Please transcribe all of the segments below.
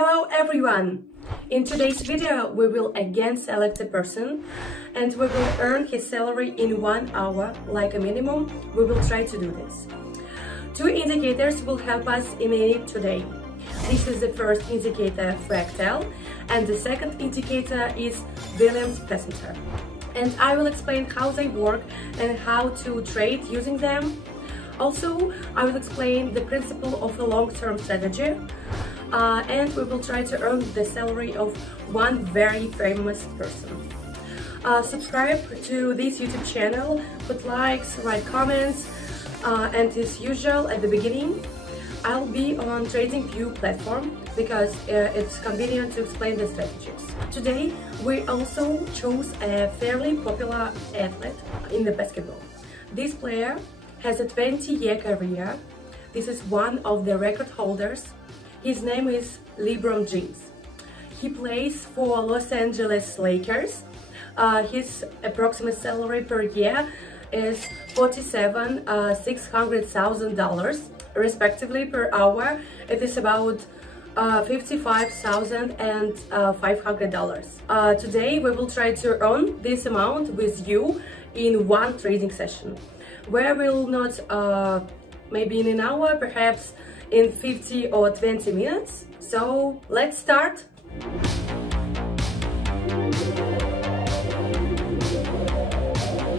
Hello everyone! In today's video we will again select a person and we will earn his salary in 1 hour like a minimum. We will try to do this. Two indicators will help us in it today. This is the first indicator, fractal, and the second indicator is Williams percentile. And I will explain how they work and how to trade using them. Also, I will explain the principle of a long-term strategy. And we will try to earn the salary of one very famous person. Subscribe to this YouTube channel, put likes, write comments, and as usual at the beginning, I'll be on TradingView platform because it's convenient to explain the strategies. Today, we also chose a fairly popular athlete in the basketball. This player has a 20-year career. This is one of the record holders. His name is LeBron James. He plays for Los Angeles Lakers. His approximate salary per year is $47,600 respectively per hour. It is about $55,500. Today we will try to earn this amount with you in one trading session, where we'll not maybe in an hour, perhaps in 50 or 20 minutes. So let's start.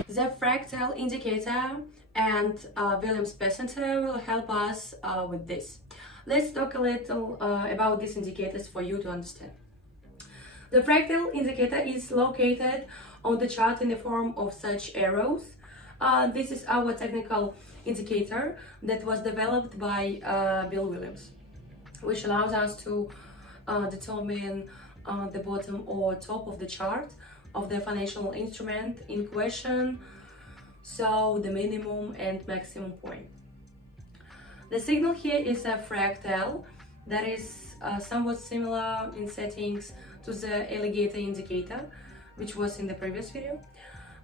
The fractal indicator and Williams percentile will help us with this. Let's talk a little about these indicators for you to understand. The fractal indicator is located on the chart in the form of such arrows. This is our technical indicator that was developed by Bill Williams, which allows us to determine the bottom or top of the chart of the financial instrument in question, so the minimum and maximum point. The signal here is a fractal that is somewhat similar in settings to the alligator indicator, which was in the previous video.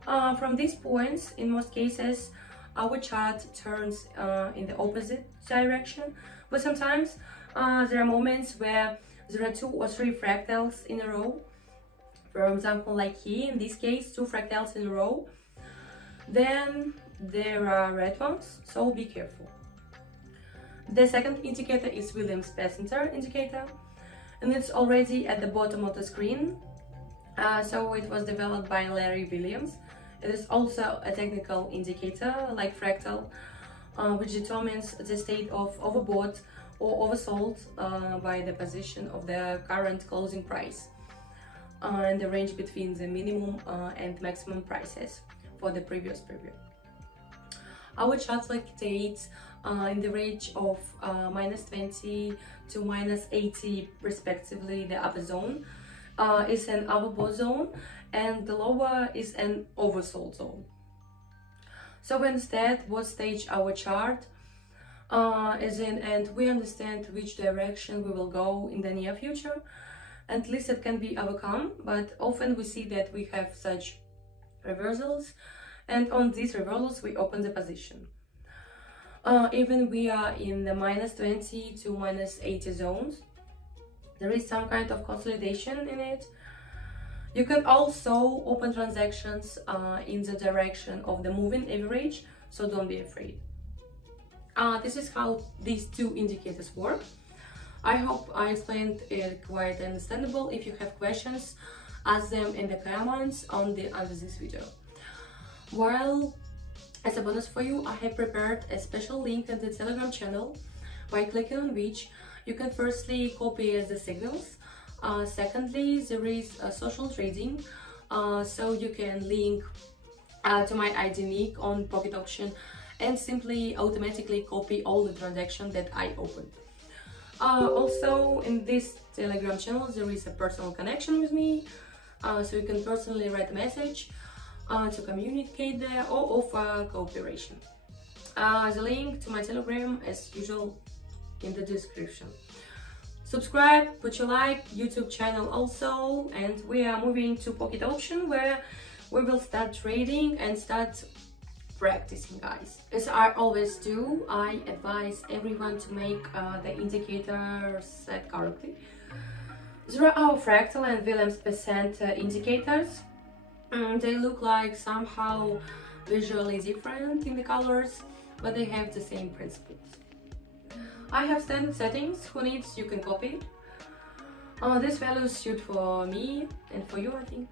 From these points, in most cases, our chart turns in the opposite direction, but sometimes there are moments where there are 2 or 3 fractals in a row. For example, like here, in this case, 2 fractals in a row. Then there are red ones, so be careful. The second indicator is Williams percentile indicator, and it's already at the bottom of the screen. So it was developed by Larry Williams. It is also a technical indicator like fractal, which determines the state of overbought or oversold by the position of the current closing price and the range between the minimum and maximum prices for the previous period. Our chart fluctuates in the range of -20 to -80 respectively. The upper zone is an overbought zone and the lower is an oversold zone. So we understand what stage our chart is in, and we understand which direction we will go in the near future. At least it can be overcome, but often we see that we have such reversals, and on these reversals we open the position. Even we are in the -20 to -80 zones, there is some kind of consolidation in it. You can also open transactions in the direction of the moving average, so don't be afraid. This is how these two indicators work. I hope I explained it quite understandable. If you have questions, ask them in the comments under this video. While as a bonus for you, I have prepared a special link in the Telegram channel, by clicking on which you can firstly copy the signals. Secondly, there is social trading, so you can link to my ID nick on PocketOption and simply automatically copy all the transactions that I opened. Also, in this Telegram channel, there is a personal connection with me, so you can personally write a message to communicate there or offer cooperation. The link to my Telegram, as usual, in the description. Subscribe, put your like, YouTube channel also, and we are moving to PocketOption, where we will start trading and start practicing, guys. As I always do, I advise everyone to make the indicator set correctly. There are our fractal and Williams percent indicators. They look like somehow visually different in the colors, but they have the same principles. I have standard settings. Who needs, you can copy it. These values suit for me and for you, I think.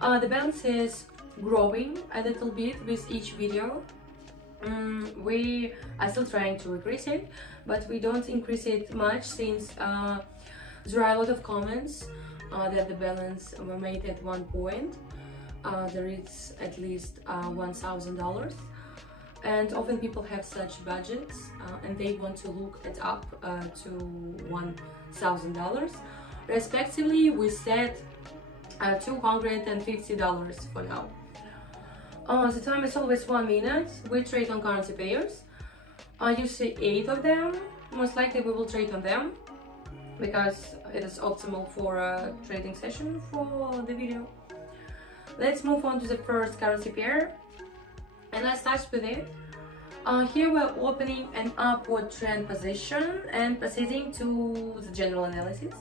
The balance is growing a little bit with each video. We are still trying to increase it, but we don't increase it much since there are a lot of comments that the balance were made at one point. There is at least $1,000, and often people have such budgets and they want to look it up to $1,000. Respectively, we set $250 for now. The time is always 1 minute. We trade on currency pairs. You see 8 of them. Most likely we will trade on them because it is optimal for a trading session for the video. Let's move on to the first currency pair, and let's start with it. Here we're opening an upward trend position and proceeding to the general analysis.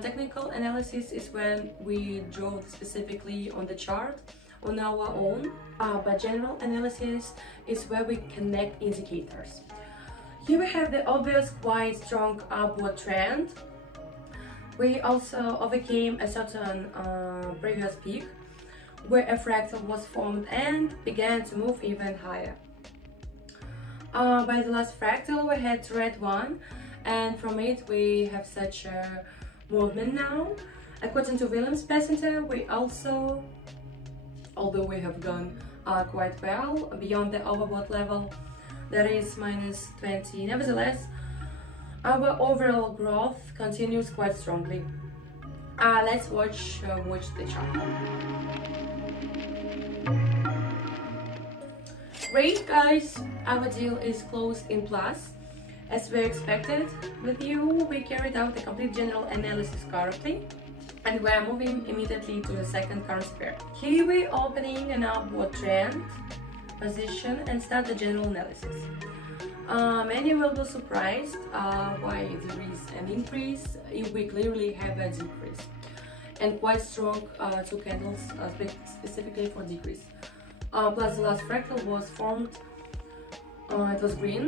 Technical analysis is when we draw specifically on the chart on our own, but general analysis is where we connect indicators. Here we have the obvious quite strong upward trend. We also overcame a certain previous peak where a fractal was formed and began to move even higher. By the last fractal we had red one, and from it we have such a movement now. According to Williams percentile, we also, although we have gone quite well beyond the overbought level, that is -20, nevertheless our overall growth continues quite strongly. Let's watch the chart. Great guys, our deal is closed in plus. As we expected with you, we carried out a complete general analysis correctly, and we are moving immediately to the second currency pair. Here we are opening an upward trend position and start the general analysis. Many will be surprised why there is an increase if we clearly have a decrease, and quite strong 2 candles specifically for decrease. Plus the last fractal was formed, it was green,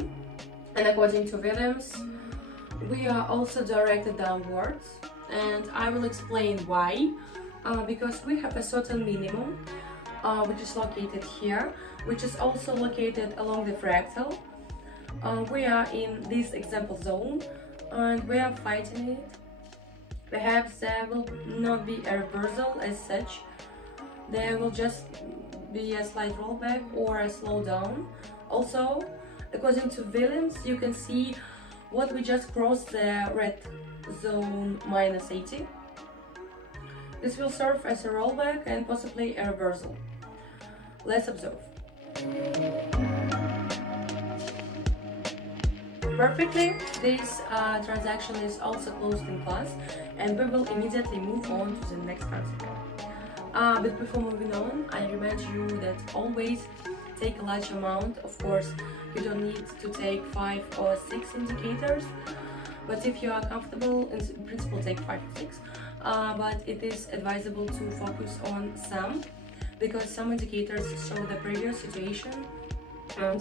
and according to Williams we are also directed downwards, and I will explain why. Because we have a certain minimum which is located here, which is also located along the fractal. We are in this example zone and we are fighting it. Perhaps there will not be a reversal as such, there will just be a slight rollback or a slowdown. Also, according to Williams, you can see what we just crossed, the red zone -80. This will serve as a rollback and possibly a reversal. Let's observe. Perfectly, this transaction is also closed in plus, and we will immediately move on to the next currency. But before moving on, I remind you that always take a large amount. Of course, you don't need to take 5 or 6 indicators, but if you are comfortable, in principle take 5 or 6. But it is advisable to focus on some, because some indicators show the previous situation,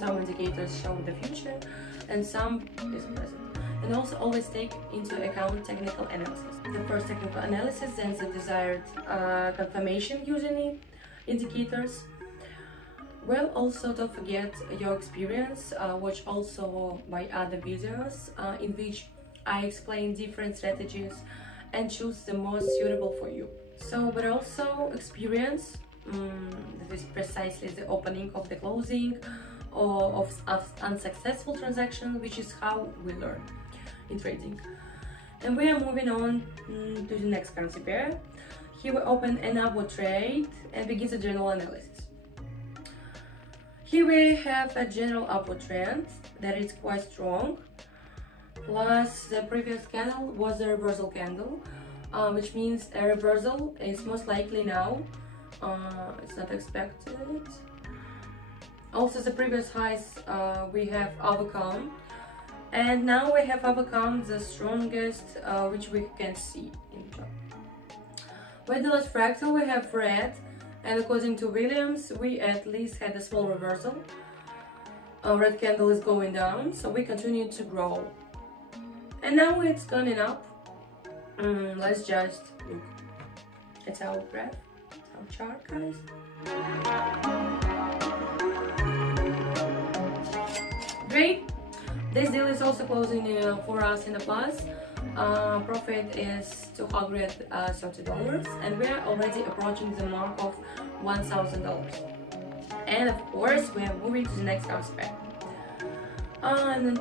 some indicators show the future, and some is present. And also always take into account technical analysis. The first technical analysis, then the desired confirmation using indicators. Well, also don't forget your experience. Watch also my other videos in which I explain different strategies and choose the most suitable for you. So, but also experience, that is precisely the opening of the closing or of unsuccessful transaction, which is how we learn in trading. And we are moving on to the next currency pair. Here we open an upward trade and begin the general analysis. Here we have a general upward trend that is quite strong, plus the previous candle was a reversal candle, which means a reversal is most likely now. It's not expected. Also, the previous highs we have overcome, and now we have overcome the strongest which we can see in the chart. With the last fractal we have red, and according to Williams we at least had a small reversal. Our red candle is going down, so we continue to grow. And now it's going up. Let's just look. It's our graph, it's our chart, guys. Great. This deal is also closing for us in the plus. Profit is $230, and we are already approaching the mark of $1,000. And of course, we are moving to the next aspect. And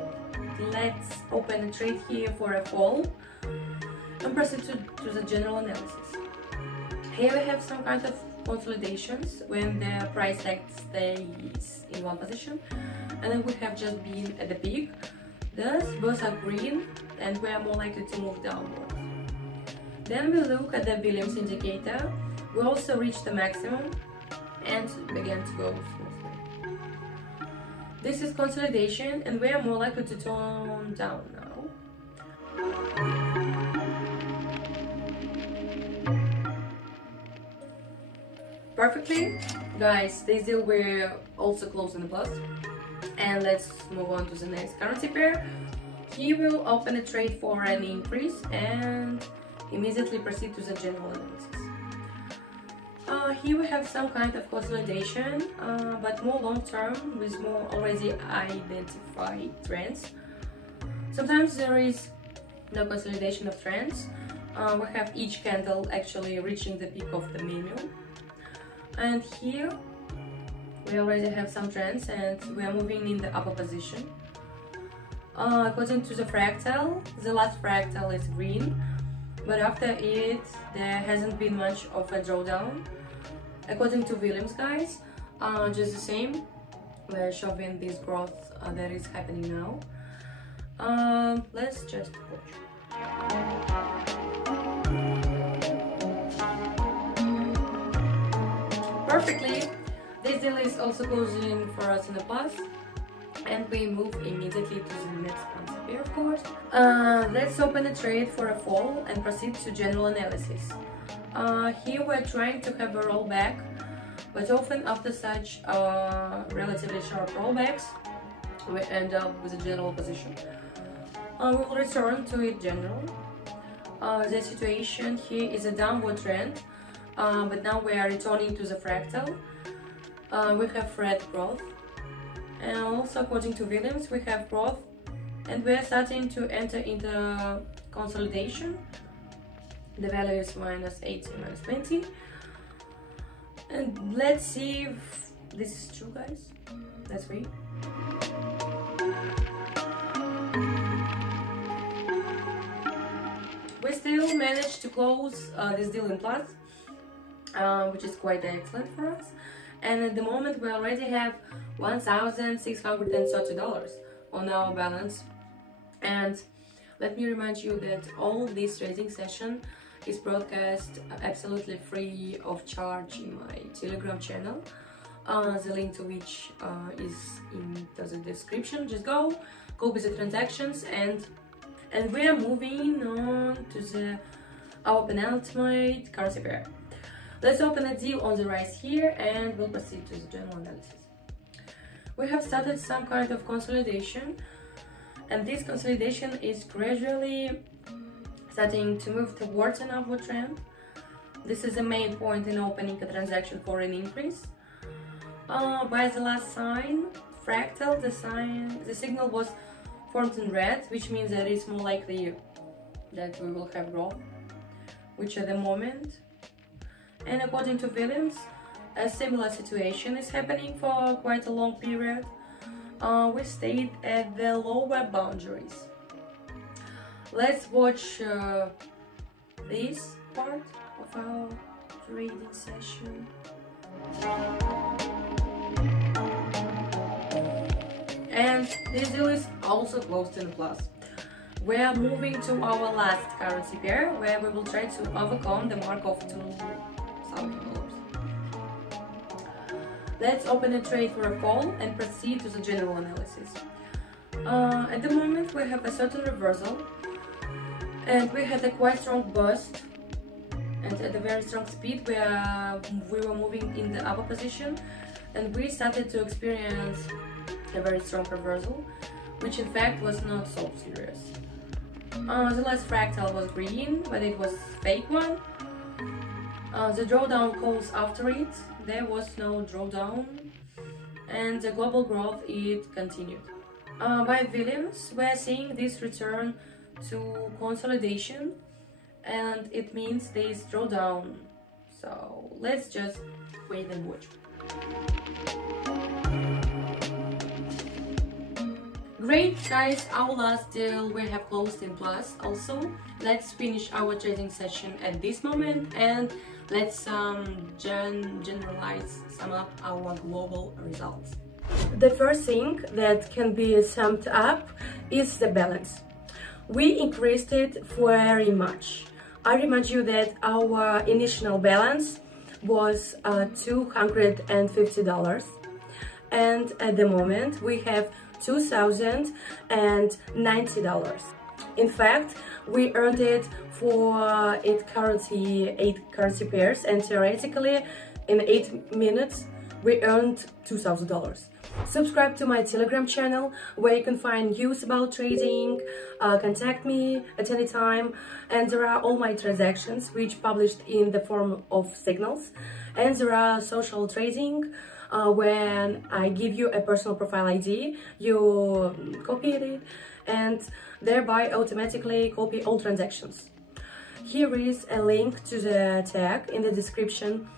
let's open a trade here for a fall and proceed to the general analysis. Here we have some kind of consolidations when the price tag stays in one position, and then we have just been at the peak. Thus, both are green and we are more likely to move downwards. Then we look at the Williams indicator. We also reached the maximum and began to go smoothly. This is consolidation, and we are more likely to turn down now. Perfectly, guys, this deal will also close in the plus. And let's move on to the next currency pair. Here we'll open a trade for an increase and immediately proceed to the general analysis. Here we have some kind of consolidation, but more long-term with more already identified trends. Sometimes there is no consolidation of trends. We have each candle actually reaching the peak of the minimum. And here we already have some trends and we are moving in the upper position. According to the fractal, the last fractal is green, but after it there hasn't been much of a drawdown. According to Williams, guys, just the same, we're showing this growth that is happening now. Let's just watch. Perfectly. This deal is also closing for us in the plus, and we move immediately to the next concept here, of course. Let's open a trade for a fall and proceed to general analysis. Here we're trying to have a rollback, but often after such relatively sharp rollbacks, we end up with a general position. We will return to it general. The situation here is a downward trend, but now we are returning to the fractal. We have red growth, and also according to Williams we have growth, and we are starting to enter into consolidation. The value is -80, -20, and let's see if this is true, guys. Let's read. We still managed to close this deal in plus, which is quite excellent for us. And at the moment we already have $1,630 on our balance. And let me remind you that all this trading session is broadcast absolutely free of charge in my Telegram channel, the link to which is in the description. Just go with the transactions, and we are moving on to our penultimate currency pair. Let's open a deal on the rise here and we'll proceed to the general analysis. We have started some kind of consolidation, and this consolidation is gradually starting to move towards an upward trend. This is the main point in opening a transaction for an increase. By the last sign, fractal, the signal was formed in red, which means that it's more likely that we will have growth, which at the moment. And according to Williams, a similar situation is happening for quite a long period. We stayed at the lower boundaries. Let's watch this part of our trading session. And this deal is also closed in the plus. We are moving to our last currency pair, where we will try to overcome the mark of $2,000. Let's open a trade for a fall and proceed to the general analysis. At the moment we have a certain reversal, and we had a quite strong burst, and at a very strong speed we were moving in the upper position, and we started to experience a very strong reversal, which in fact was not so serious. The last fractal was green, but it was a fake one. The drawdown calls after it, there was no drawdown, and the global growth, it continued. By Williams, we're seeing this return to consolidation, and it means this drawdown. So let's just wait and watch. Great guys, our last deal we have closed in plus also. Let's finish our trading session at this moment, and let's generalize, sum up our global results. The first thing that can be summed up is the balance. We increased it very much. I remind you that our initial balance was $250, and at the moment we have $2,090. In fact, we earned it for 8 currency pairs, and theoretically in 8 minutes we earned $2,000. Subscribe to my Telegram channel where you can find news about trading, contact me at any time, and there are all my transactions which published in the form of signals, and there are social trading when I give you a personal profile ID, you copy it and thereby automatically copy all transactions. Here is a link to the tag in the description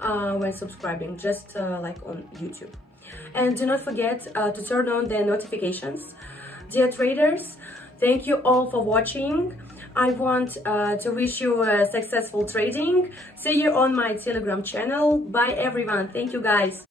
when subscribing, just like on YouTube. And do not forget to turn on the notifications. Dear traders, thank you all for watching. I want to wish you a successful trading. See you on my Telegram channel. Bye everyone. Thank you guys.